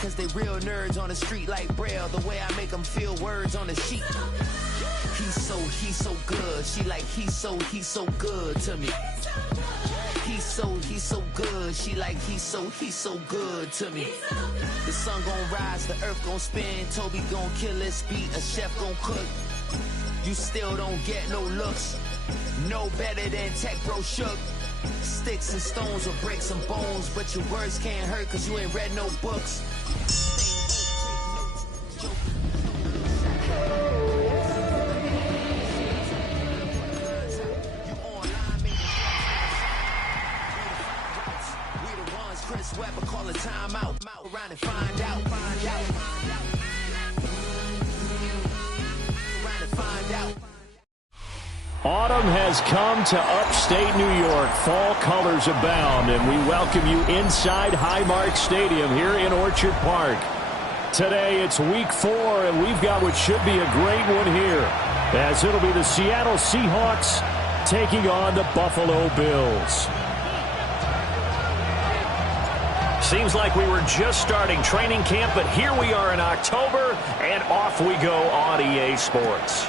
cause they real nerds on the street like Braille. The way I make them feel words on the sheet. He's so good. She like he's so good to me. He's so good. She like he's so good to me. The sun gon' rise, the earth gon' spin. Toby gon' kill this beat, a chef gon' cook. You still don't get no looks. No better than Tech Bro Shook. Sticks and stones will break some bones, but your words can't hurt cause you ain't read no books. Weber call a timeout. Around and find out. Autumn has come to upstate New York. Fall colors abound, and we welcome you inside Highmark Stadium here in Orchard Park. Today it's week 4, and we've got what should be a great one here, as it'll be the Seattle Seahawks taking on the Buffalo Bills. Seems like we were just starting training camp, but here we are in October, and off we go on EA Sports.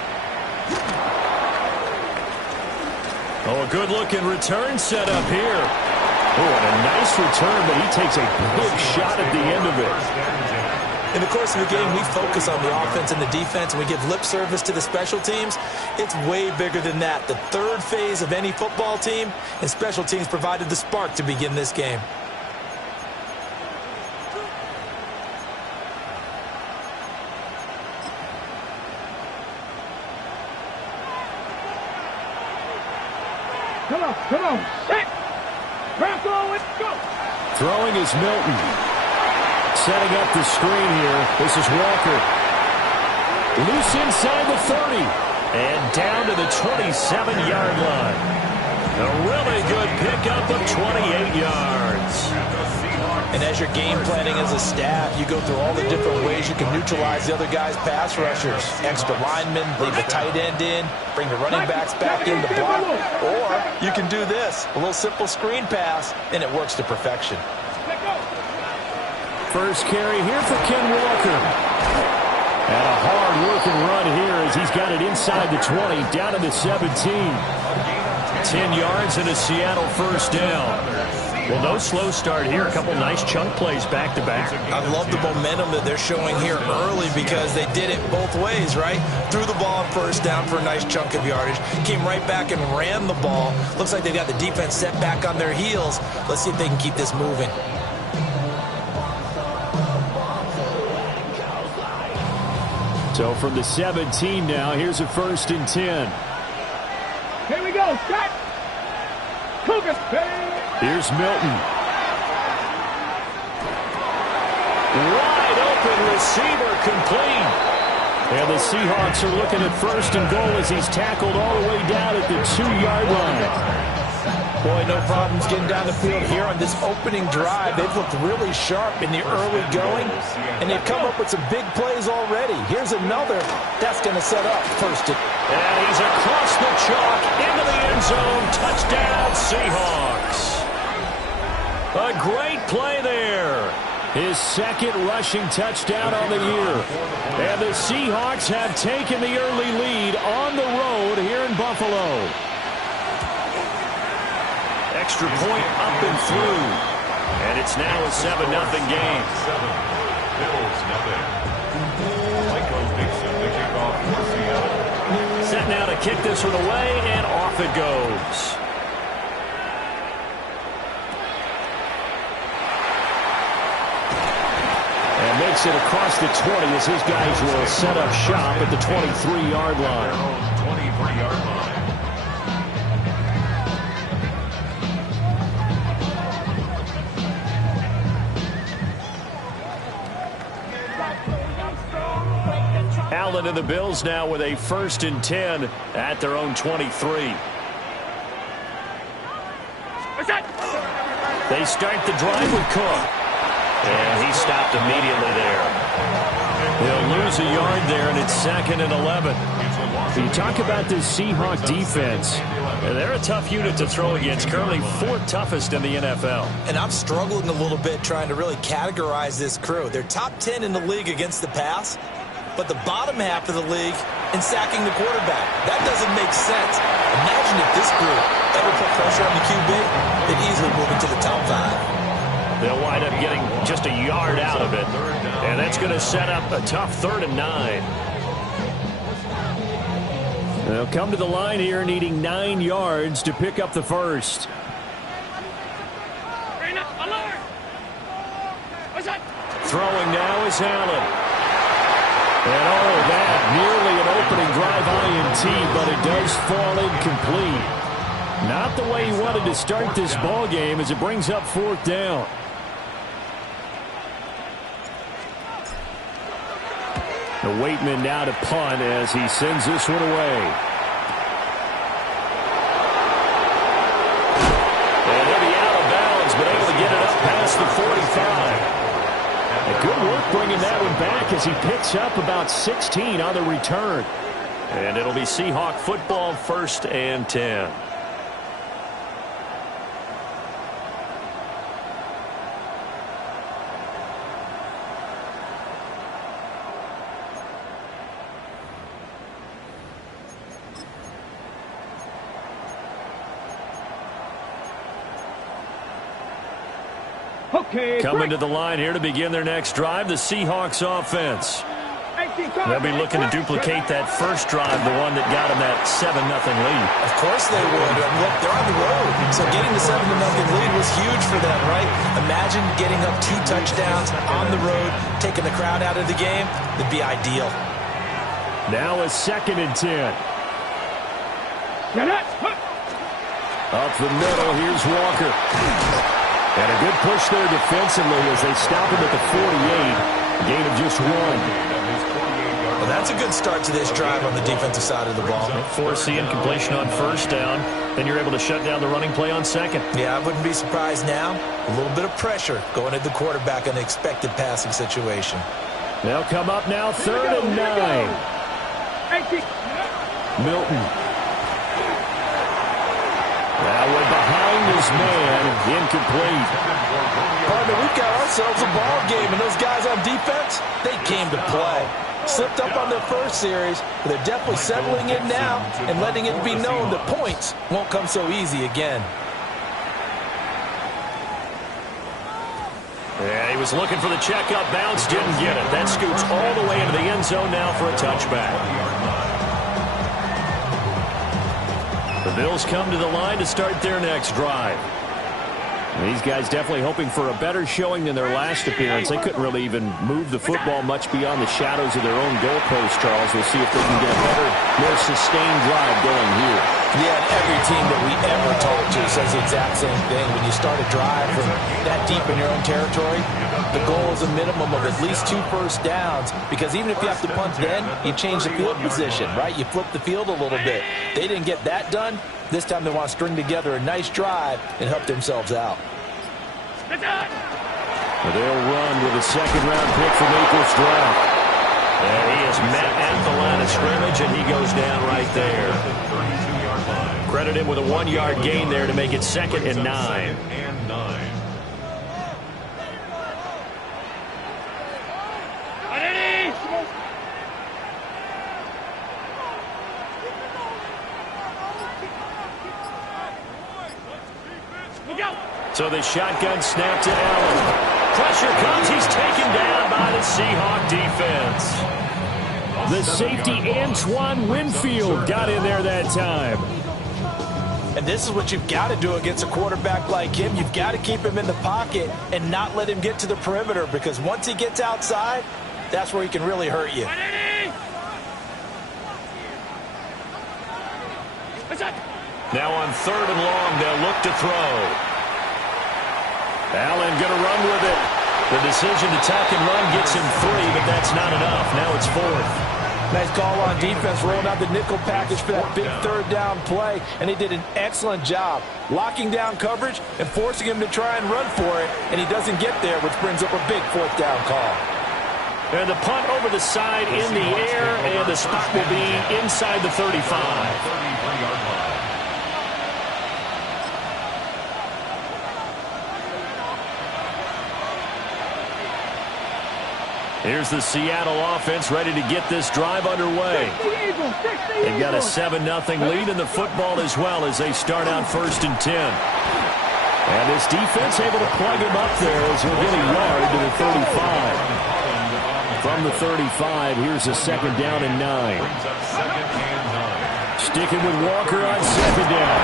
Oh, a good-looking return set up here. Oh, and a nice return, but he takes a big shot at the end of it. In the course of the game, we focus on the offense and the defense, and we give lip service to the special teams. It's way bigger than that. The third phase of any football team, and special teams provided the spark to begin this game. Come on, set, crack on, let's go. Throwing is Milton. Setting up the screen here. This is Walker. Loose inside the 30. And down to the 27-yard line. A really good pickup of 28 yards. And as you're game planning as a staff, you go through all the different ways you can neutralize the other guy's pass rushers. Extra linemen, leave a tight end in, bring the running backs back in to block. Or you can do this, a little simple screen pass, and it works to perfection. First carry here for Ken Walker. And a hard-working run here as he's got it inside the 20, down to the 17. 10 yards and a Seattle first down. Well, no slow start here. A couple nice chunk plays back-to-back. I love the momentum that they're showing here early because they did it both ways, right? Threw the ball on first down for a nice chunk of yardage. Came right back and ran the ball. Looks like they got the defense set back on their heels. Let's see if they can keep this moving. So from the 17 now, here's a 1st and 10. Here we go, set. Cougars. Here's Milton. Wide open receiver complete. And the Seahawks are looking at 1st and goal as he's tackled all the way down at the 2-yard line. Boy, no problems getting down the field here on this opening drive. They've looked really sharp in the early going, and they've come up with some big plays already. Here's another. That's going to set up 1st and... And he's across the chalk into the end zone. Touchdown, Seahawks. A great play there. His 2nd rushing touchdown on the year. And the Seahawks have taken the early lead on the road here in Buffalo. Extra point up and through. And it's now a 7-0 game. Set now to kick this one away, and off it goes. And makes it across the 20 as his guys will set up shop at the 23-yard line. 23-yard line. Allen and the Bills now with a 1st and 10 at their own 23. They start the drive with Cook. And he stopped immediately there. They'll lose a yard there, and it's 2nd and 11. You talk about this Seahawk defense. They're a tough unit to throw against, currently 4th toughest in the NFL. And I'm struggling a little bit trying to really categorize this crew. They're top 10 in the league against the pass, but the bottom half of the league in sacking the quarterback. That doesn't make sense. Imagine if this group ever put pressure on the QB, they'd easily move into the top 5. They'll wind up getting just a yard out of it, and that's going to set up a tough 3rd and 9. They'll come to the line here needing 9 yards to pick up the first. Throwing now is Allen. And that nearly an opening drive INT, but it does fall incomplete. Not the way he wanted to start this ball game as it brings up 4th down. The Waitman now to punt as he sends this one away. And he'll be out of bounds, but able to get it up past the 45. And good work bringing that one back as he picks up about 16 on the return. And it'll be Seahawk football, 1st and 10. Coming to the line here to begin their next drive, the Seahawks offense. They'll be looking to duplicate that first drive, the one that got them that 7-0 lead. Of course they would. Look, they're on the road, so getting the 7-0 lead was huge for them, right? Imagine getting up 2 touchdowns on the road, taking the crowd out of the game. It'd be ideal. Now a 2nd and 10. Up the middle, here's Walker. And a good push there defensively as they stop him at the 48. Gain of just 1. Well, that's a good start to this drive on the defensive side of the ball. Forcing completion on 1st down. Then you're able to shut down the running play on 2nd. Yeah, I wouldn't be surprised now. A little bit of pressure going at the quarterback in an expected passing situation. They'll come up now 3rd and 9. Milton. Now we're behind his man, incomplete. Partner, we've got ourselves a ball game, and those guys on defense, they came to play. Slipped up on their first series, but they're definitely settling in now and letting it be known that points won't come so easy again. Yeah, he was looking for the checkup bounce, didn't get it. That scoots all the way into the end zone now for a touchback. The Bills come to the line to start their next drive. These guys definitely hoping for a better showing than their last appearance. They couldn't really even move the football much beyond the shadows of their own goalpost, Charles. We'll see if they can get a better, more sustained drive going here. Yeah, and every team that we ever talk to says the exact same thing. When you start a drive from that deep in your own territory, the goal is a minimum of at least 2 first downs, because even if you have to punt then, you change the field position, right? You flip the field a little bit. They didn't get that done. This time they want to string together a nice drive and help themselves out. They'll run with a 2nd-round pick from April's draft. And he is met at the line of scrimmage, and he goes down right there. Credit him with a 1-yard gain there to make it 2nd and 9. So the shotgun snap to Allen. Pressure comes. He's taken down by the Seahawk defense. The safety, Antoine Winfield, got in there that time. And this is what you've got to do against a quarterback like him. You've got to keep him in the pocket and not let him get to the perimeter, because once he gets outside, that's where he can really hurt you. Now on 3rd and long, they'll look to throw. Allen going to run with it. The decision to tuck and run gets him 3, but that's not enough. Now it's 4th. Nice call on defense, rolling out the nickel package for that big 3rd down play, and he did an excellent job locking down coverage and forcing him to try and run for it, and he doesn't get there, which brings up a big 4th down call. And the punt over the side in the air, and the spot will be inside the 35. Here's the Seattle offense ready to get this drive underway. They've got a 7-0 lead in the football as well as they start out 1st and 10. And this defense able to plug him up there as he'll get a yard to the 35. From the 35, here's a 2nd down and 9. Sticking with Walker on 2nd down.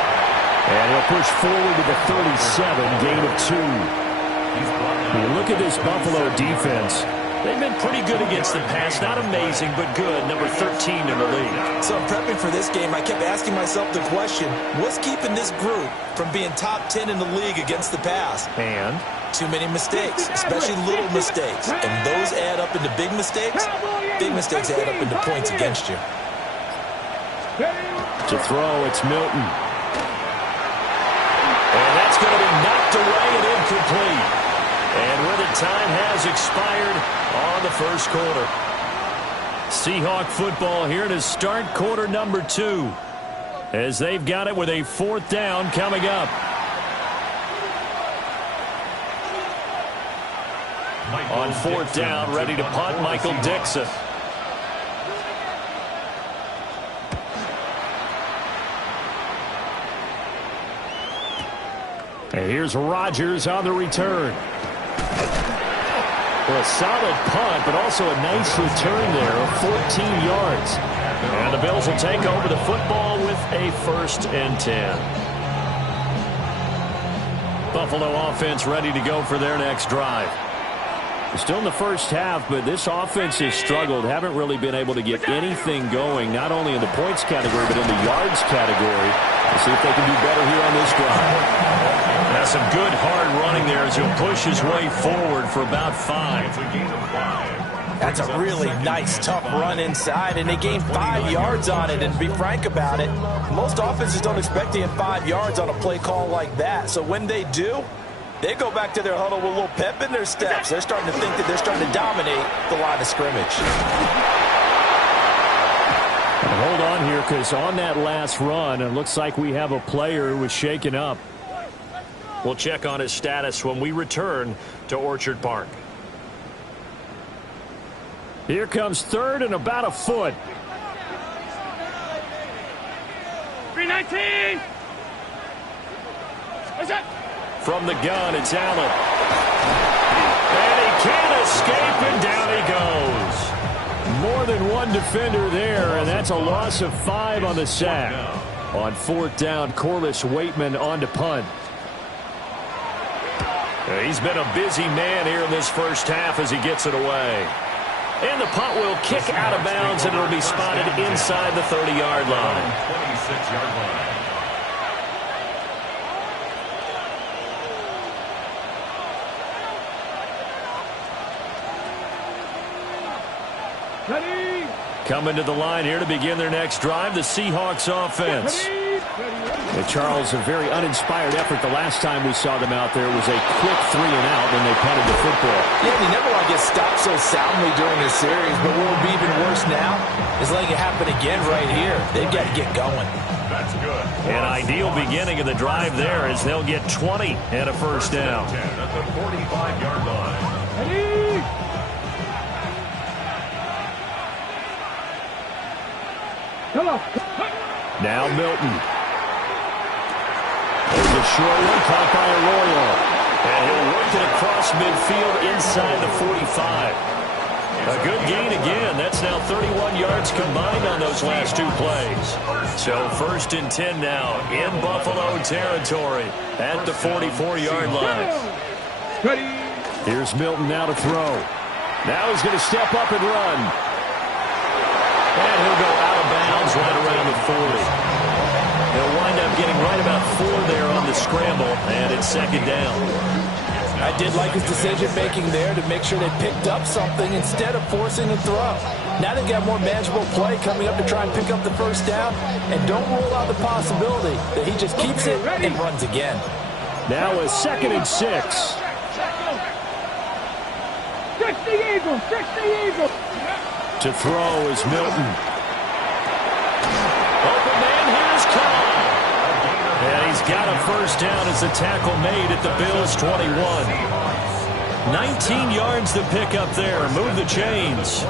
And he'll push forward to the 37, gain of 2. When you look at this Buffalo defense, they've been pretty good against the pass. Not amazing, but good. Number 13 in the league. So prepping for this game, I kept asking myself the question, what's keeping this group from being top 10 in the league against the pass? And? Too many mistakes, especially little mistakes. And those add up into big mistakes. Big mistakes add up into points against you. To throw, it's Milton. And that's going to be knocked away and incomplete. And where the time has expired on the 1st quarter. Seahawk football here to start quarter number 2. As they've got it with a 4th down coming up. On 4th down, ready to punt, Michael Dixon. And here's Rodgers on the return. Well, a solid punt, but also a nice return there of 14 yards. And the Bills will take over the football with a 1st and 10. Buffalo offense ready to go for their next drive. Still in the first half, but this offense has struggled. Haven't really been able to get anything going, not only in the points category, but in the yards category. We'll see if they can do better here on this drive. Now some good hard running there as he'll push his way forward for about 5. That's a really nice, tough run inside, and they gained 5 yards on it. And to be frank about it, most offenses don't expect to get 5 yards on a play call like that. So when they do, they go back to their huddle with a little pep in their steps. They're starting to think that they're starting to dominate the line of scrimmage. Hold on here, because on that last run, it looks like we have a player who was shaken up. We'll check on his status when we return to Orchard Park. Here comes 3rd and about a foot. 319. What's up? From the gun, it's Allen. And he can't escape, and down he goes. More than one defender there, and that's a loss of 5 on the sack. On 4th down, Corliss Waitman on to punt. He's been a busy man here in this first half as he gets it away. And the punt will kick out of bounds, and it'll be spotted inside the 30-yard line. 26-yard line. Ready. Coming to the line here to begin their next drive, the Seahawks offense. Charles, a very uninspired effort. The last time we saw them out there was a quick 3 and out when they punted the football. Yeah, they never want to get stopped so soundly during this series, but what will be even worse now is letting it happen again right here. They've got to get going. That's good. An ideal beginning of the drive there as they'll get 20 and a 1st down. At the 45-yard line. Ready. Come on. Now Milton. There's a short one caught by Arroyo. And he'll work it across midfield inside the 45. A good gain again. That's now 31 yards combined on those last 2 plays. So 1st and 10 now in Buffalo territory at the 44-yard line. Ready. Here's Milton now to throw. Now he's going to step up and run. And he'll go out of bounds right around the 40. He'll wind up getting right about 4 there on the scramble, and it's 2nd down. I did like his decision-making there to make sure they picked up something instead of forcing a throw. Now they've got more manageable play coming up to try and pick up the 1st down, and don't rule out the possibility that he just keeps it and runs again. Now a 2nd and 6. Eagles. 60 Eagles. To throw is Milton. Open man, here's Cobb. And he's got a first down as the tackle made at the Bills' 21. 19 yards to pick up there. Move the chains.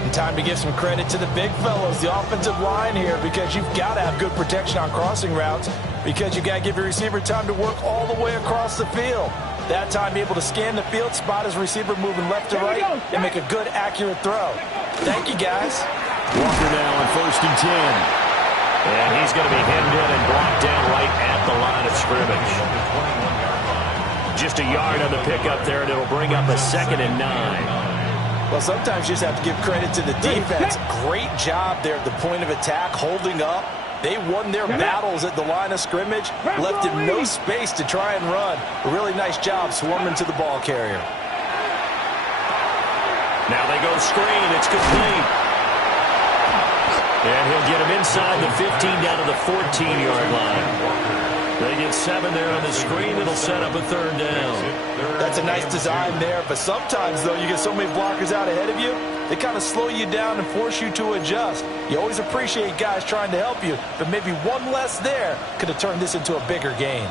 And time to give some credit to the big fellows, the offensive line here, because you've got to have good protection on crossing routes, because you've got to give your receiver time to work all the way across the field. That time, be able to scan the field, spot his receiver moving left to right, and make a good, accurate throw. Thank you, guys. Walker now on 1st and 10. And he's going to be hemmed in and blocked down right at the line of scrimmage. Just a yard on the pickup there, and it'll bring up a 2nd and 9. Well, sometimes you just have to give credit to the defense. Great job there at the point of attack, holding up. They won their battles at the line of scrimmage, left him no space to try and run. A really nice job swarming to the ball carrier. Now they go screen. It's complete. And he'll get him inside the 15 down to the 14-yard line. They get 7 there on the screen. It'll set up a 3rd down. That's a nice design there, but sometimes, though, you get so many blockers out ahead of you, they kind of slow you down and force you to adjust. You always appreciate guys trying to help you, but maybe one less there could have turned this into a bigger gain.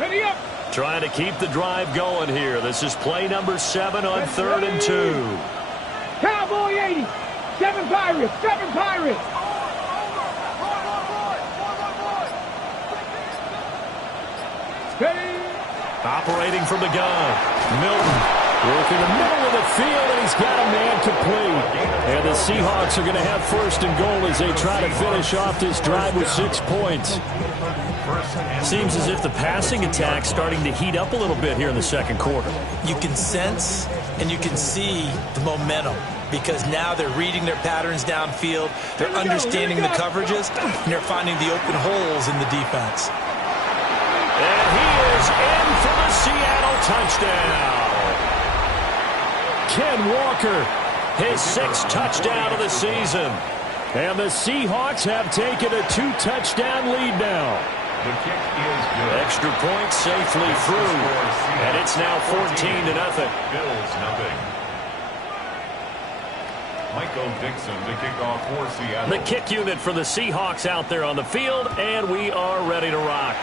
Ready up. Trying to keep the drive going here. This is play number 7 on 3rd and 2. Cowboy 80. 7 Pirates. 7 Pirates. Operating from the gun. Milton working the middle of the field, and he's got a man complete. And the Seahawks are going to have 1st and goal as they try to finish off this drive with 6 points. Seems as if the passing attack's starting to heat up a little bit here in the 2nd quarter. You can sense and you can see the momentum, because now they're reading their patterns downfield, they're understanding the coverages, and they're finding the open holes in the defense. And he is in for the Seattle touchdown. Ken Walker, his 6th touchdown of the season. And the Seahawks have taken a 2-touchdown lead now. The kick is good. Extra point safely through. And it's now 14-0. Bills nothing. Michael Dixon to kick off for Seattle. The kick unit for the Seahawks out there on the field, and we are ready to rock.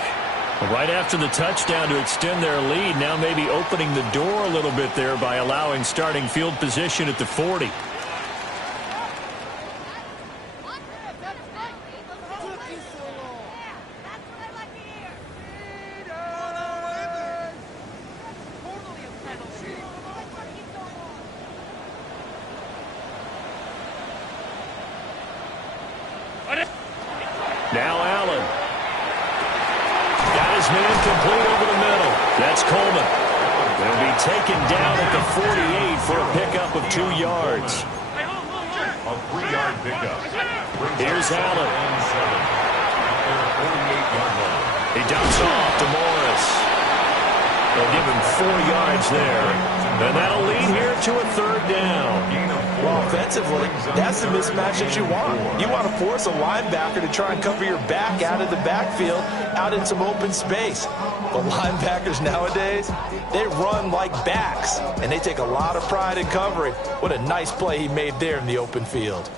Right after the touchdown to extend their lead, now maybe opening the door a little bit there by allowing starting field position at the 40. Now Allen. Got his man complete over the middle. That's Coleman. They'll be taken down at the 48 for a pickup of 2 yards. A 3-yard pickup. Here's Allen. 48-yard line. He dumps off to Morris. They'll give him 4 yards there. And that'll lead here to a 3rd down. Well, offensively, that's the mismatch that you want. You want to force a linebacker to try and cover your back out of the backfield, out in some open space. The linebackers nowadays, they run like backs, and they take a lot of pride in covering. What a nice play he made there in the open field.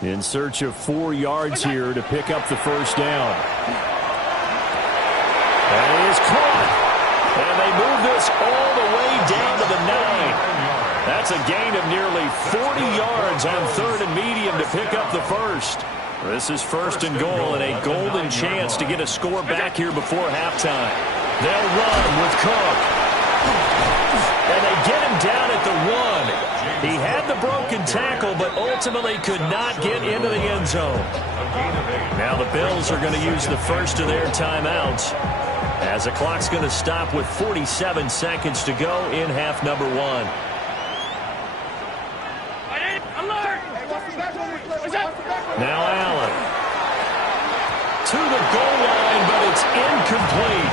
In search of 4 yards here to pick up the 1st down. And he is caught. And they move this all the way down to the 9. That's a gain of nearly 40 yards on 3rd and medium to pick up the 1st. This is 1st and goal, and a golden chance to get a score back here before halftime. They'll run with Cook. And they get him down at the 1. He had the broken tackle, but ultimately could not get into the end zone. Now the Bills are going to use the first of their timeouts, as the clock's going to stop with 47 seconds to go in half number 1. Now Allen to the goal line, but it's incomplete.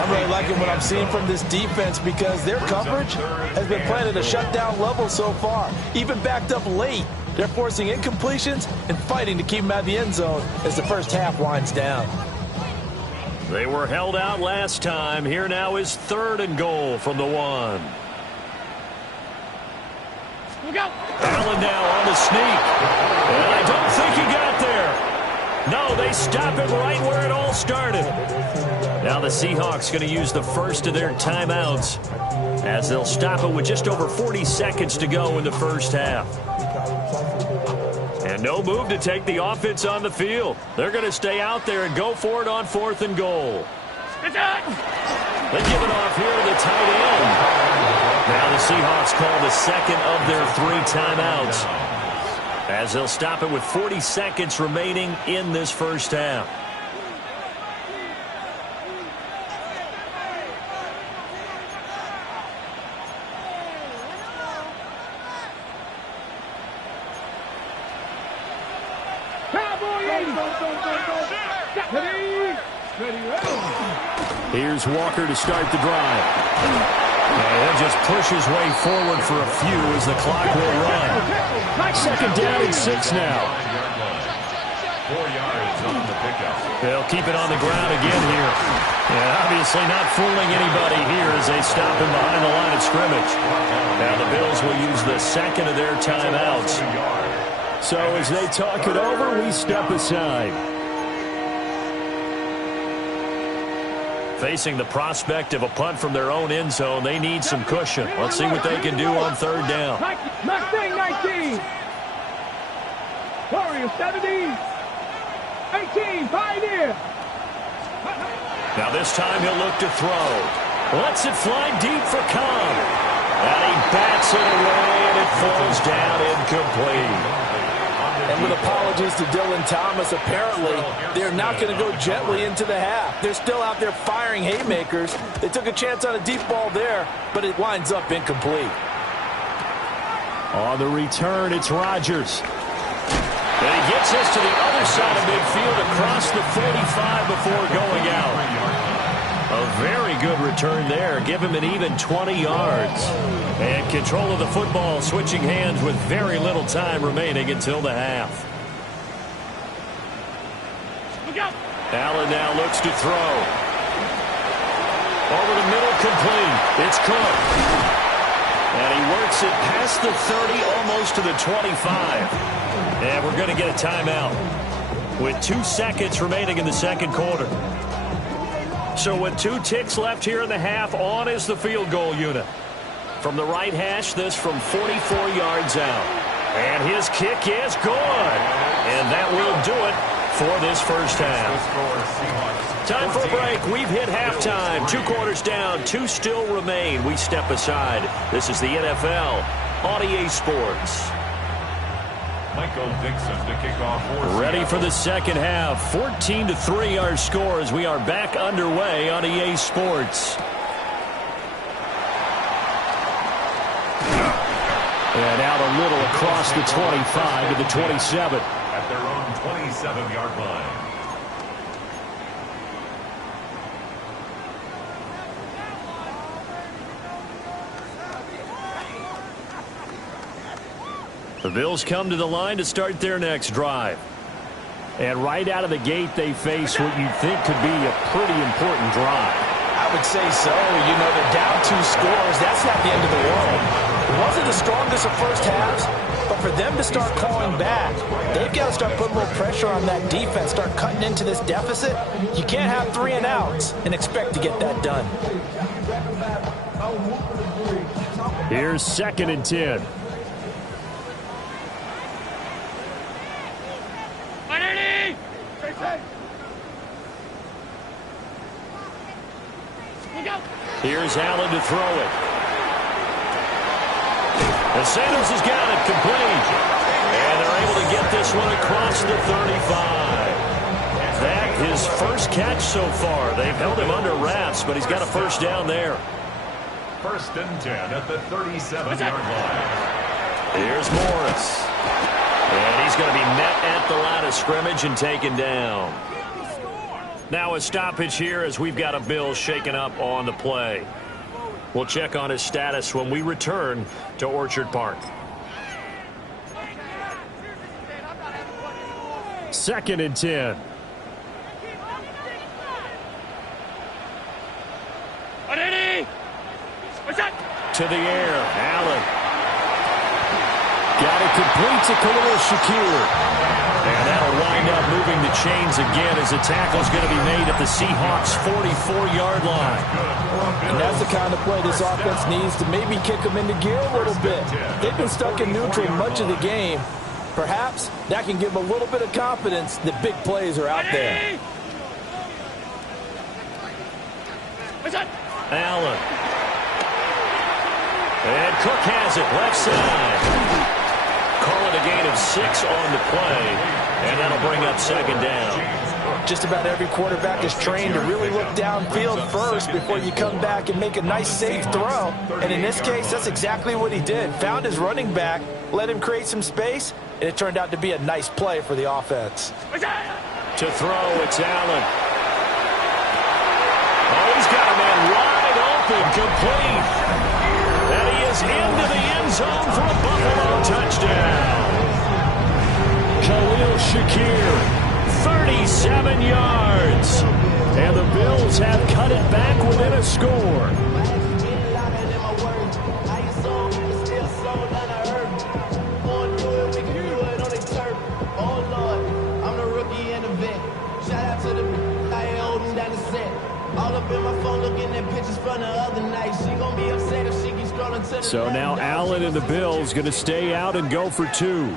I'm really liking what I'm seeing from this defense, because their coverage has been playing at a shutdown level so far. Even backed up late, they're forcing incompletions and fighting to keep them out of the end zone as the first half winds down. They were held out last time. Here now is 3rd and goal from the 1. Allen now on the sneak. And I don't think he got there. No, they stop him right where it all started. Now the Seahawks going to use the first of their timeouts as they'll stop it with just over 40 seconds to go in the first half. And no move to take the offense on the field. They're going to stay out there and go for it on 4th and goal. They give it off here to the tight end. Now the Seahawks call the second of their 3 timeouts as they'll stop it with 40 seconds remaining in this first half. Here's Walker to start the drive. And he'll just push his way forward for a few as the clock will run. Second down and 6 now. 4 yards on the pickup. They'll keep it on the ground again here. And obviously not fooling anybody here as they stop him behind the line of scrimmage. Now the Bills will use the second of their timeouts. So as they talk it over, we step aside. Facing the prospect of a punt from their own end zone, they need some cushion. Let's see what they can do on 3rd down. Mustang 19. Warriors 17. 18. Pioneer. Now this time he'll look to throw. Lets it fly deep for Cobb. And he bats it away, and it falls down incomplete. And with apologies to Dylan Thomas, apparently they're not going to go gently into the half. They're still out there firing haymakers. They took a chance on a deep ball there, but it winds up incomplete. On the return, it's Rodgers. And he gets us to the other side of midfield across the 45 before going out. A very good return there. Give him an even 20 yards. And control of the football switching hands with very little time remaining until the half. Allen now looks to throw. Over the middle, complete. It's Cook. And he works it past the 30, almost to the 25. And we're going to get a timeout with 2 seconds remaining in the second quarter. So with 2 ticks left here in the half, on is the field goal unit. From the right hash, this from 44 yards out. And his kick is good. And that will do it for this first half. Time for a break. We've hit halftime. 2 quarters down, 2 still remain. We step aside. This is the NFL on EA Sports. Michael Dixon to kick off. Ready for the second half. 14-3 our score as we are back underway on EA Sports. And out a little across the 25 to the 27. At their own 27-yard line. The Bills come to the line to start their next drive. And right out of the gate, they face what you'd think could be a pretty important drive. I would say so. You know, they're down 2 scores. That's not the end of the world. It wasn't the strongest of first halves, but for them to start calling back, they've got to start putting a little pressure on that defense, start cutting into this deficit. You can't have 3 and outs and expect to get that done. Here's 2nd and 10. Here's Allen to throw it. And Sanders has got it complete. And they're able to get this one across the 35. That his first catch so far. They've held him under wraps, but he's got a first down there. 1st and 10 at the 37-yard line. Here's Morris. And he's going to be met at the line of scrimmage and taken down. Now a stoppage here as we've got a Bill shaken up on the play. We'll check on his status when we return to Orchard Park. 2nd and 10. To the air, Allen. complete to Khalil Shakir. And that'll wind up moving the chains again as the tackle's going to be made at the Seahawks' 44-yard line. And that's the kind of play this offense needs to maybe kick them into gear a little bit. They've been stuck in neutral much of the game. Perhaps that can give them a little bit of confidence that big plays are out there. Allen. And Cook has it, left side. Call it a gain of 6 on the play, and that'll bring up second down. Just about every quarterback is trained to really look downfield first before you come back and make a nice, safe throw. And in this case, that's exactly what he did. Found his running back, let him create some space, and it turned out to be a nice play for the offense. To throw, it's Allen. Oh, he's got a man wide open, complete. And he is into the end zone for a Buffalo touchdown. Khalil Shakir, 37 yards. And the Bills have cut it back within a score. So now Allen and the Bills going to stay out and go for 2.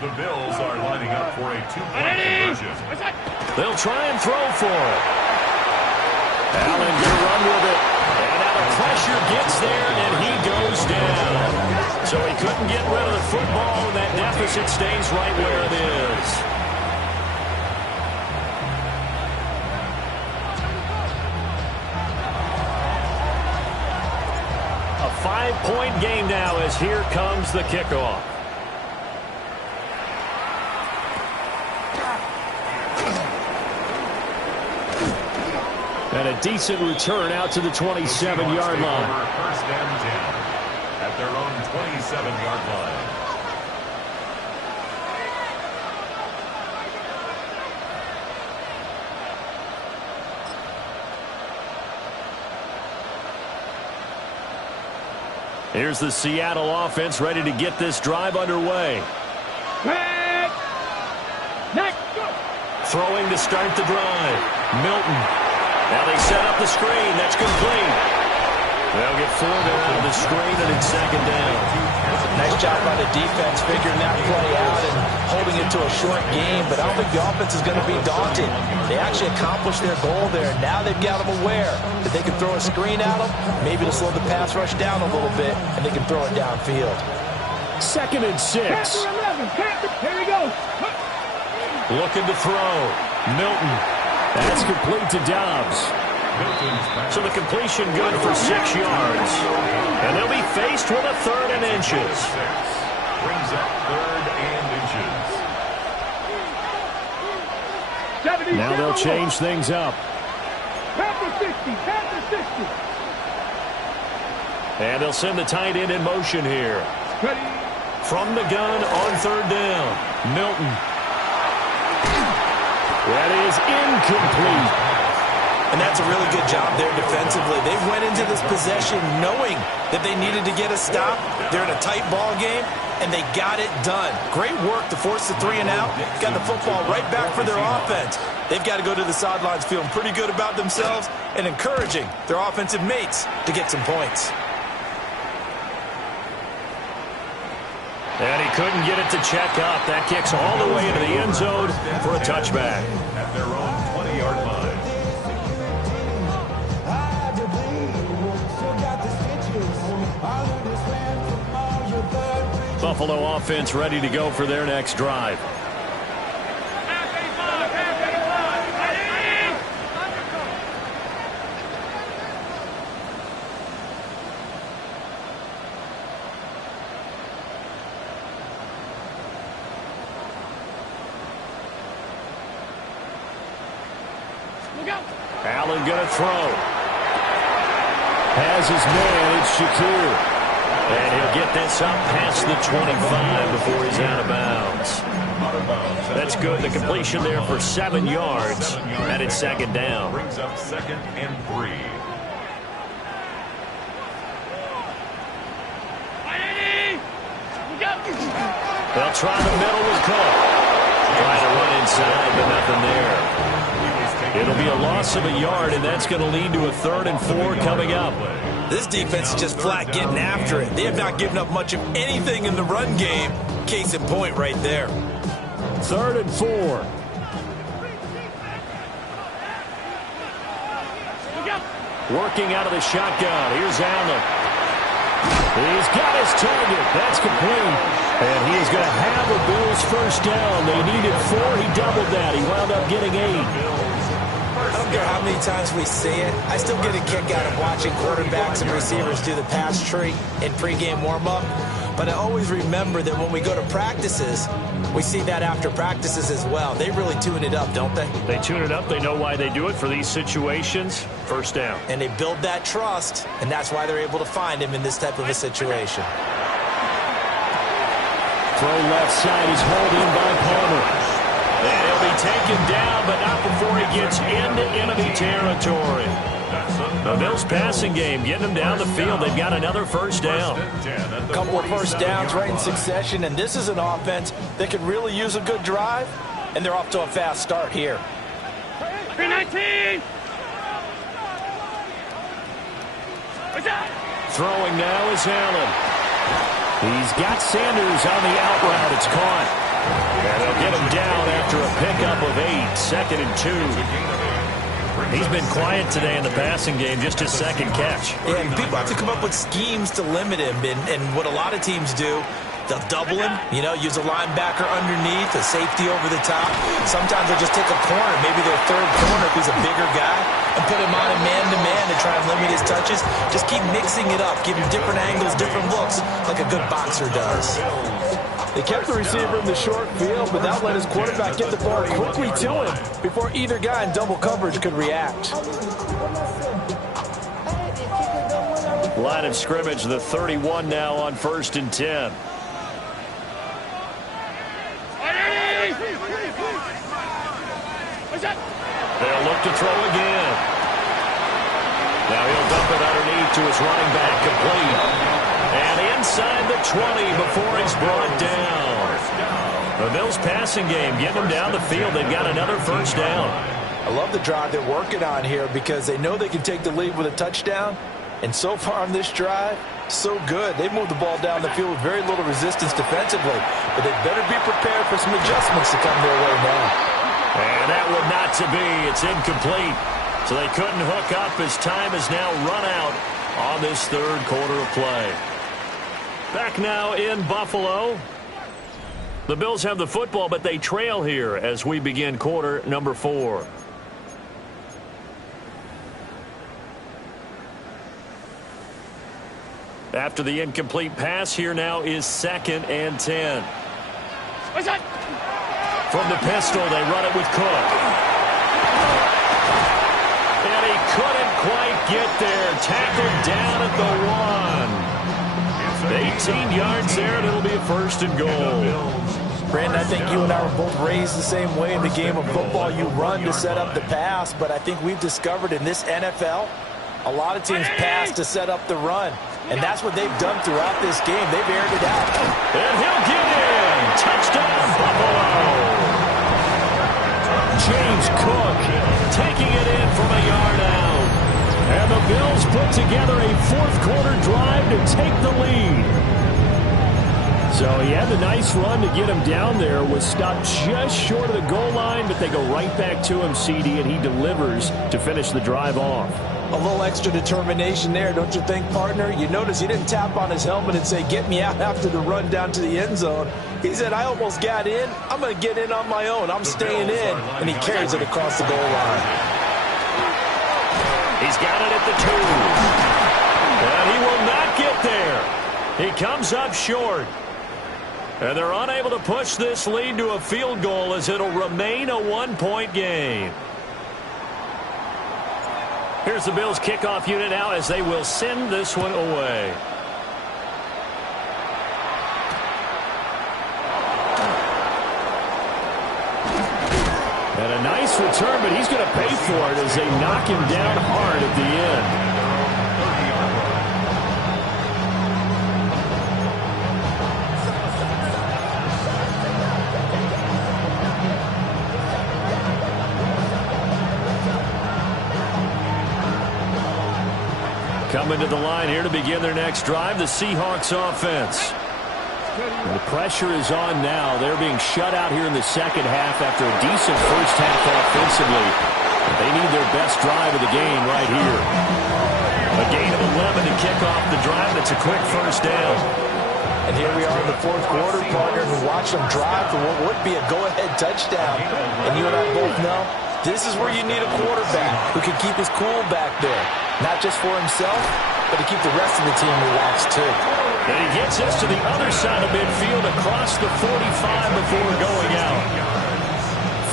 The Bills are lining up for a 2-point conversion. They'll try and throw for it. Allen going to run with it. And now the pressure gets there, and he goes down. So he couldn't get rid of the football, and that deficit stays right where it is. A 5-point game now as here comes the kickoff. And a decent return out to the 27-yard line. First and 10 at their own 27-yard line. Here's the Seattle offense ready to get this drive underway. Throwing to start the drive. Milton. Now they set up the screen. That's complete. They'll get 4 out of the screen, and it's second down. Nice job by the defense figuring that play out and holding it to a short game, but I don't think the offense is going to be daunted. They actually accomplished their goal there. Now they've got them aware that they can throw a screen at them, maybe to slow the pass rush down a little bit, and they can throw it downfield. Second and 6. Here we go. Looking to throw. Milton. That's complete to Dobbs. So the completion good for 6 yards. And they'll be faced with a 3rd and inches. Brings up 3rd and inches. Now they'll change things up. Panther 60. And they'll send the tight end in motion here. From the gun on 3rd down. Milton. That is incomplete. And that's a really good job there defensively. They went into this possession knowing that they needed to get a stop. They're in a tight ball game, and they got it done. Great work to force the 3 and out. Got the football right back for their offense. They've got to go to the sidelines feeling pretty good about themselves and encouraging their offensive mates to get some points. And he couldn't get it to check up. That kicks all the way into the end zone for a touchback. At their own 20-yard line. Buffalo offense ready to go for their next drive. Allen going to throw. Has his man. It's Shakir. And he'll get this up past the 25 before he's out of bounds. That's good. The completion there for 7 yards. And it's second down. Brings up 2nd and 3. They'll try the middle with Cook. Trying to run inside, but nothing there. It'll be a loss of a yard, and that's going to lead to a 3rd and 4 coming up. This defense is just flat getting after it. They have not given up much of anything in the run game. Case in point right there. 3rd and 4. Working out of the shotgun. Here's Allen. He's got his target. That's complete. And he is going to have the Bills first down. They needed 4. He doubled that. He wound up getting 8. I don't care how many times we see it. I still get a kick out of watching quarterbacks and receivers do the pass tree in pregame warm-up. But I always remember that when we go to practices, we see that after practices as well. They really tune it up, don't they? They tune it up. They know why they do it for these situations. First down. And they build that trust, and that's why they're able to find him in this type of a situation. Throw left side is hauled in by Palmer. And he'll be taken down, but not before he gets into enemy territory. The Bills passing game, getting them down the field. They've got another first down. A couple of first downs right in succession, and this is an offense that could really use a good drive, and they're off to a fast start here. 319! Throwing now is Allen. He's got Sanders on the out route. It's caught. And they'll get him down after a pickup of 8. 2nd and 2. He's been quiet today in the passing game, just his 2nd catch. Yeah, and people have to come up with schemes to limit him, and what a lot of teams do, they'll double him, use a linebacker underneath, a safety over the top. Sometimes they'll just take a corner, maybe their 3rd corner if he's a bigger guy, and put him on a man-to-man to try and limit his touches. Just keep mixing it up, give him different angles, different looks, like a good boxer does. They kept the receiver in the short field, but that let his quarterback get the ball quickly to him before either guy in double coverage could react. Line of scrimmage, the 31 now on 1st and 10. They'll look to throw again. Now he'll dump it underneath to his running back, complete. And inside the 20 before he's brought down. The Bills passing game, getting them down the field. They've got another first down. I love the drive they're working on here because they know they can take the lead with a touchdown. And so far on this drive, so good. They moved the ball down the field with very little resistance defensively. But they better be prepared for some adjustments to come their way now. And that would not to be. It's incomplete. So they couldn't hook up as time has now run out on this 3rd quarter of play. Back now in Buffalo. The Bills have the football, but they trail here as we begin quarter number 4. After the incomplete pass, here now is 2nd and 10. What's that? From the pistol, they run it with Cook. And he couldn't quite get there. Tackled down at the 1. 18 yards there, and it'll be a 1st and goal. Brandon, I think you and I were both raised the same way in the game of football. You run to set up the pass, but I think we've discovered in this NFL, a lot of teams pass to set up the run. And that's what they've done throughout this game. They've aired it out. And he'll get in. Touchdown, Buffalo. James Cook taking it in from a yard out. And the Bills put together a 4th quarter drive to take the lead. So he had the nice run to get him down there, was stopped just short of the goal line, but they go right back to him, CD, and he delivers to finish the drive off. A little extra determination there, don't you think, partner? You notice he didn't tap on his helmet and say, get me out after the run down to the end zone. He said, I almost got in. I'm going to get in on my own. I'm staying in. And he carries it across the goal line. He's got it at the 2. And he will not get there. He comes up short. And they're unable to push this lead to a field goal as it'll remain a 1-point game. Here's the Bills kickoff unit now as they will send this one away. And a nice return, but he's going to pay for it as they knock him down hard at the end. Coming to the line here to begin their next drive, the Seahawks offense. And the pressure is on now. They're being shut out here in the second half after a decent first half offensively. They need their best drive of the game right here. A gain of 11 to kick off the drive. That's a quick first down. And here we are in the fourth quarter, partner, and watch them drive for what would be a go-ahead touchdown. And you and I both know this is where you need a quarterback who can keep his cool back there. Not just for himself, but to keep the rest of the team relaxed too. And he gets us to the other side of midfield across the 45 before going out.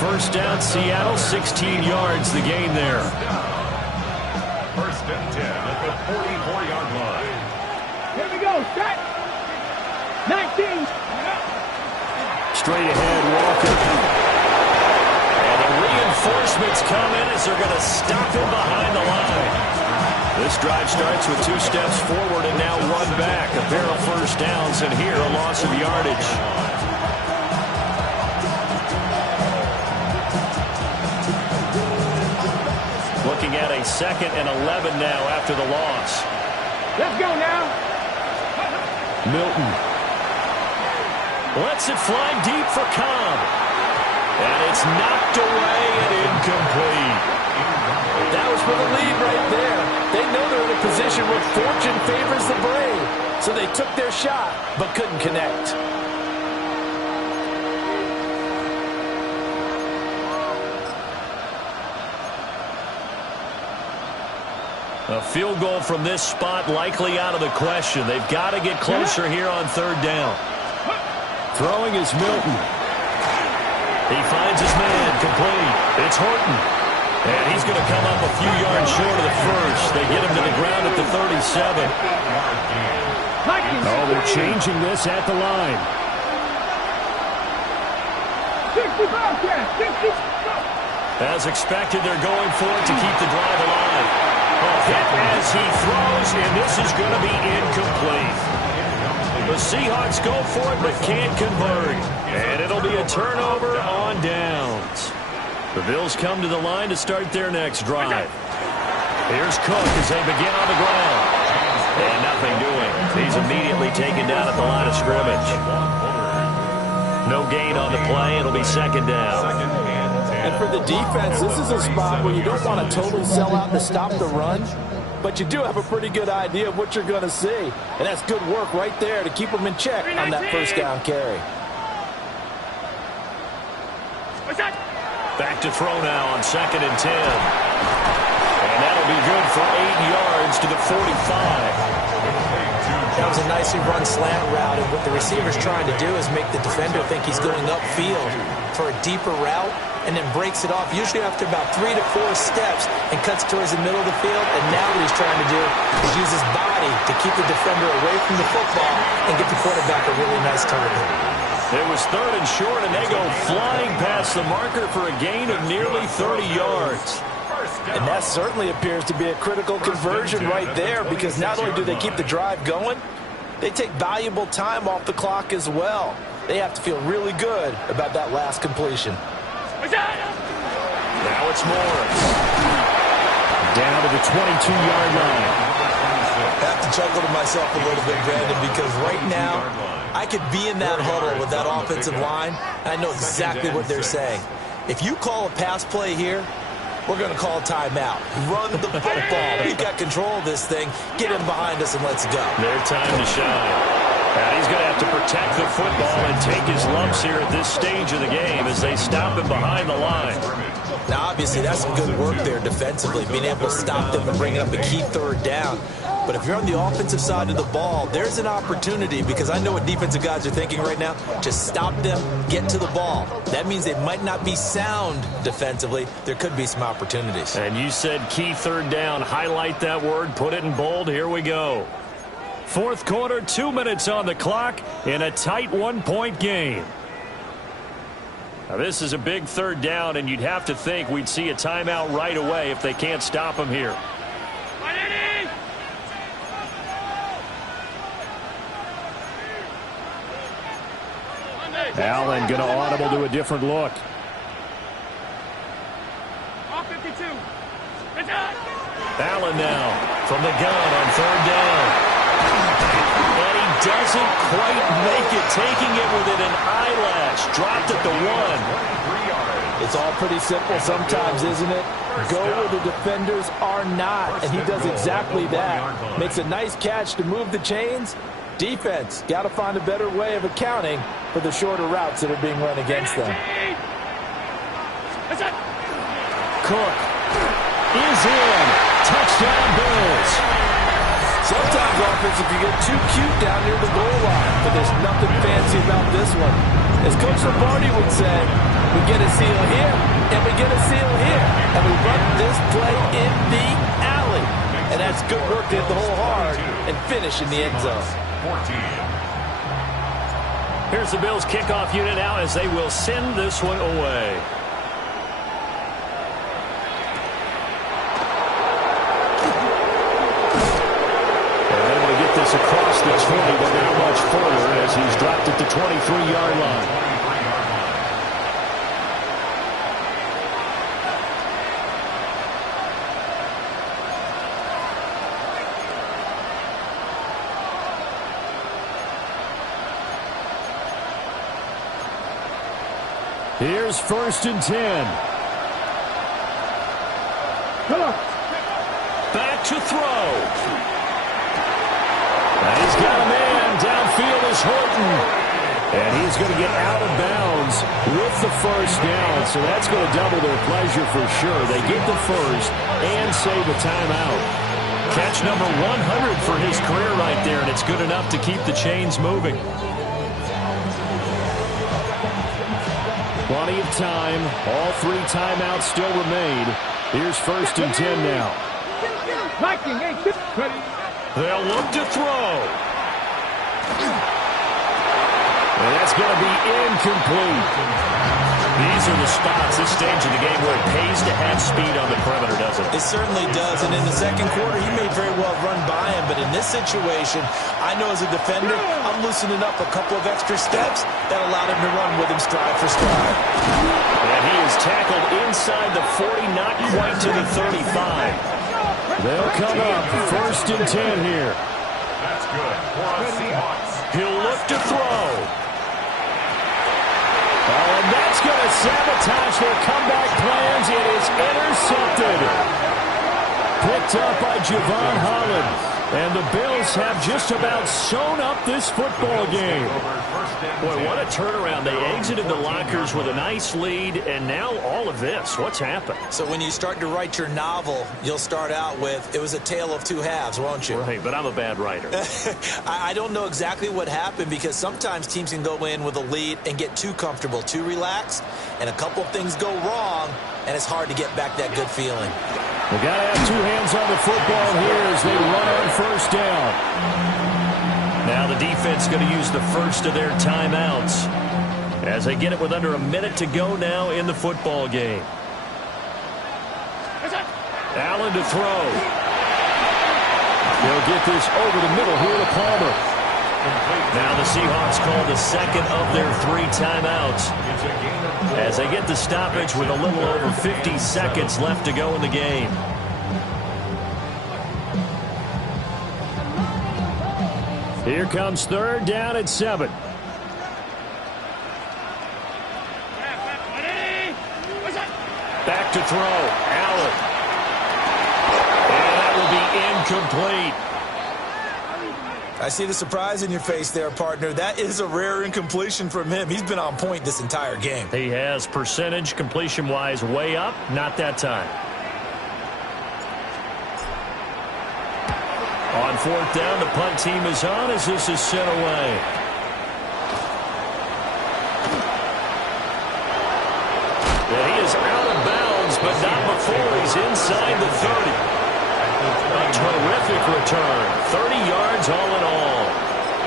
First down, Seattle, 16 yards, the gain there. First and 10 at the 44-yard line. Here we go, set. 19. Straight ahead, Walker. And the reinforcements come in as they're going to stop him behind the line. This drive starts with 2 steps forward and now 1 back. A pair of first downs, and here a loss of yardage. Looking at a 2nd and 11 now after the loss. Let's go now. Milton lets it fly deep for Cobb. And it's knocked away and incomplete. That was for the lead right there. They know they're in a position where fortune favors the brave. So they took their shot, but couldn't connect. A field goal from this spot likely out of the question. They've got to get closer here on 3rd down. Throwing is Milton. He finds his man, complete. It's Horton. And he's going to come up a few yards short of the first. They get him to the ground at the 37. Oh, they're changing this at the line. 65. As expected, they're going for it to keep the drive alive. A hit as he throws, and this is going to be incomplete. The Seahawks go for it but can't convert. And it'll be a turnover on downs. The Bills come to the line to start their next drive. Here's Cook as they begin on the ground. And nothing doing. He's immediately taken down at the line of scrimmage. No gain on the play. It'll be 2nd down. And for the defense, this is a spot where you don't want to totally sell out to stop the run, but you do have a pretty good idea of what you're going to see. And that's good work right there to keep them in check on that first down carry. Back to throw now on 2nd and 10. And that'll be good for 8 yards to the 45. That was a nicely run slant route, and what the receiver's trying to do is make the defender think he's going upfield for a deeper route, and then breaks it off, usually after about 3 to 4 steps, and cuts towards the middle of the field. And now what he's trying to do is use his body to keep the defender away from the football and get the quarterback a really nice target. It was 3rd and short, and they go flying past the marker for a gain of nearly 30 yards. And that certainly appears to be a critical conversion right there, because not only do they keep the drive going, they take valuable time off the clock as well. They have to feel really good about that last completion. Now it's Morris. Down to the 22-yard line. I have to chuckle to myself a little bit, Brandon, because right now I could be in that huddle with that offensive line, and I know exactly what they're saying. If you call a pass play here, we're going to call a timeout. Run the football. We've got control of this thing. Get him behind us and let's go. Their time to shine. And he's going to have to protect the football and take his lumps here at this stage of the game as they stop him behind the line. Now, obviously, that's some good work there defensively, being able to stop them and bring up a key 3rd down. But if you're on the offensive side of the ball, there's an opportunity, because I know what defensive guys are thinking right now. Just stop them, get to the ball. That means they might not be sound defensively. There could be some opportunities. And you said key 3rd down. Highlight that word. Put it in bold. Here we go. 4th quarter, 2 minutes on the clock in a tight 1-point game. Now, this is a big 3rd down, and you'd have to think we'd see a timeout right away if they can't stop him here. Allen going to audible to a different look. All 52. Allen now from the gun on third down. And he doesn't quite make it, taking it within an eyelash. Dropped at the 1. It's all pretty simple sometimes, isn't it? Go where the defenders are not, and he does exactly that. Makes a nice catch to move the chains. Defense, got to find a better way of accounting for the shorter routes that are being run against them. Cook is in. Touchdown, Bills. Sometimes offense, if you get too cute down near the goal line, but there's nothing fancy about this one. As Coach Lombardi would say, we get a seal here, and we get a seal here, and we run this play in the alley. And that's good work to hit the hole hard and finish in the end zone. 14. Here's the Bills kickoff unit now as they will send this one away. They're able to get this across the 20, but not much further as he's dropped at the 23-yard line. Here's 1st and 10. Back to throw. And he's got a man. Downfield is Horton. And he's going to get out of bounds with the first down. So that's going to double their pleasure for sure. They get the first and save a timeout. Catch number 100 for his career right there, and it's good enough to keep the chains moving. Plenty of time. All 3 timeouts still remain. Here's 1st and 10 now. They'll look to throw. And that's going to be incomplete. These are the spots, this stage of the game, where it pays to have speed on the perimeter, doesn't it? It certainly does, and in the second quarter, he may very well run by him, but in this situation, I know as a defender, I'm loosening up a couple of extra steps that allowed him to run with him stride for stride. And he is tackled inside the 40, not quite to the 35. They'll come up 1st and 10 here. That's good for the Seahawks. He'll look to throw. Oh, and that's going to sabotage their comeback plans. It is intercepted. Picked up by Javon Holland. And the Bills have just about sewn up this football game. Boy, what a turnaround. They exited the lockers with a nice lead, and now all of this. What's happened? So when you start to write your novel, you'll start out with, it was a tale of 2 halves, won't you? Right, but I'm a bad writer. I don't know exactly what happened, because sometimes teams can go in with a lead and get too comfortable, too relaxed, and a couple of things go wrong, and it's hard to get back that good feeling. They got to have 2 hands on the football here as they run on 1st down. Now the defense going to use the first of their timeouts as they get it with under a minute to go now in the football game. Allen to throw. He'll get this over the middle here to Palmer. Now the Seahawks call the second of their 3 timeouts as they get the stoppage with a little over 50 seconds left to go in the game. Here comes 3rd down at 7. Back to throw. Allen. And that will be incomplete. I see the surprise in your face there, partner. That is a rare incompletion from him. He's been on point this entire game. He has percentage completion-wise way up. Not that time. On 4th down, the punt team is on as this is sent away. And he is out of bounds, but not before he's inside the 30. A terrific return. 30 yards all in all.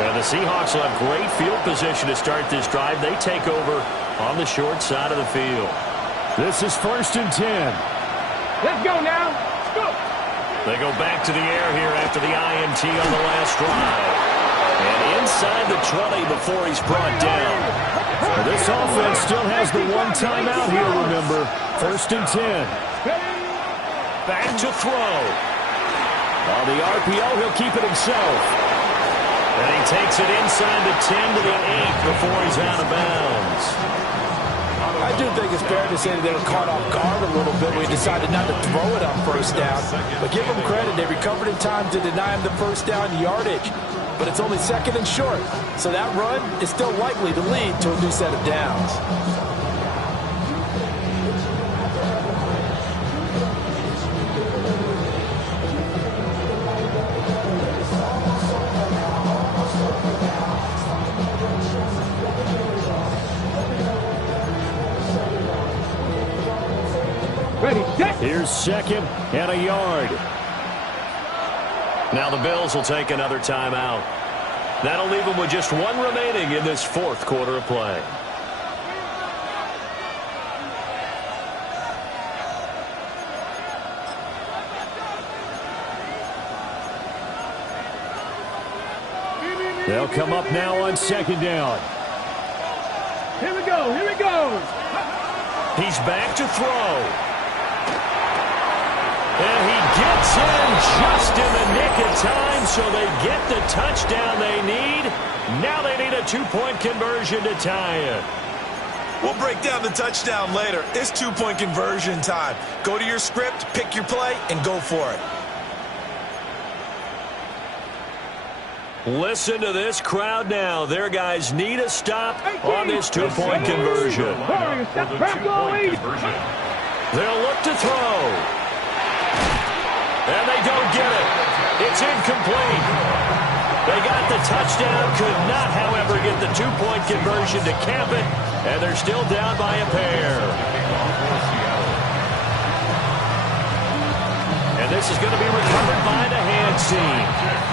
And the Seahawks will have great field position to start this drive. They take over on the short side of the field. This is 1st and 10. Let's go now. Let's go. They go back to the air here after the INT on the last drive. And inside the 20 before he's brought down. Well, this offense still has the 1 timeout here, remember. 1st and 10. Back to throw. On the RPO, he'll keep it himself. And he takes it inside the 10 to the 8 before he's out of bounds. I do think it's fair to say that they were caught off guard a little bit when he decided not to throw it on first down. But give them credit. They recovered in time to deny him the first down yardage. But it's only second and short. So that run is still likely to lead to a new set of downs. Here's second and a yard. Now the Bills will take another timeout. That'll leave them with just one remaining in this fourth quarter of play. They'll come up now on second down. Here we go. Here we go. He's back to throw. And he gets in just in the nick of time, so they get the touchdown they need. Now they need a two-point conversion to tie it. We'll break down the touchdown later. It's two-point conversion time. Go to your script, pick your play, and go for it. Listen to this crowd now. Their guys need a stop on this two-point conversion. They'll look to throw. And they don't get it. It's incomplete. They got the touchdown, could not, however, get the two-point conversion to cap it, and they're still down by a pair. And this is going to be recovered by the hand team.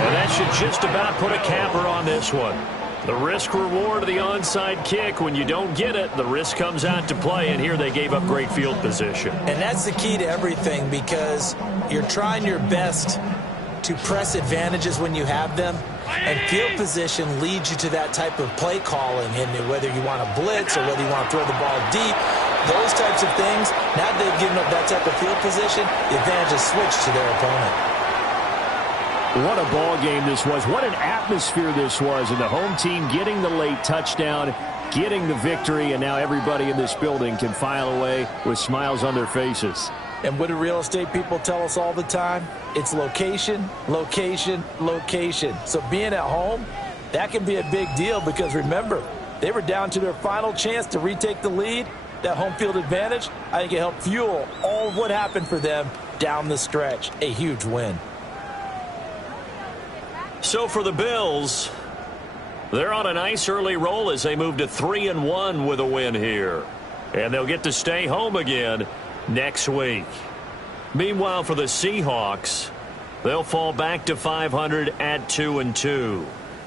And that should just about put a capper on this one. The risk-reward of the onside kick, when you don't get it, the risk comes out to play, and here they gave up great field position. And that's the key to everything, because you're trying your best to press advantages when you have them, and field position leads you to that type of play calling, and whether you want to blitz or whether you want to throw the ball deep, those types of things, now that they've given up that type of field position, the advantage is switched to their opponent. What a ball game this was. What an atmosphere this was. And the home team getting the late touchdown, getting the victory, and now everybody in this building can file away with smiles on their faces. And what do real estate people tell us all the time? It's location, location, location. So being at home, that can be a big deal because, remember, they were down to their final chance to retake the lead. That home field advantage, I think it helped fuel all of what happened for them down the stretch. A huge win. So for the Bills, they're on a nice early roll as they move to 3-1 with a win here. And they'll get to stay home again next week. Meanwhile, for the Seahawks, they'll fall back to 500 at 2-2.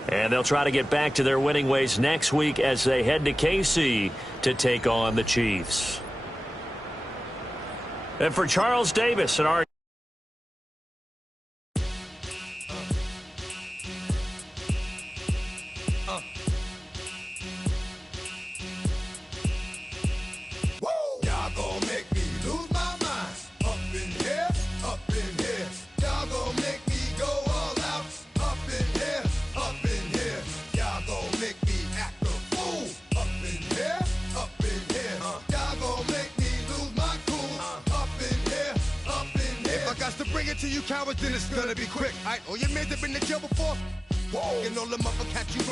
And they'll try to get back to their winning ways next week as they head to KC to take on the Chiefs. And for Charles Davis and our to you cowards, then it's gonna be quick. All right, all your men have been to jail before. Whoa, you know the mother catch you.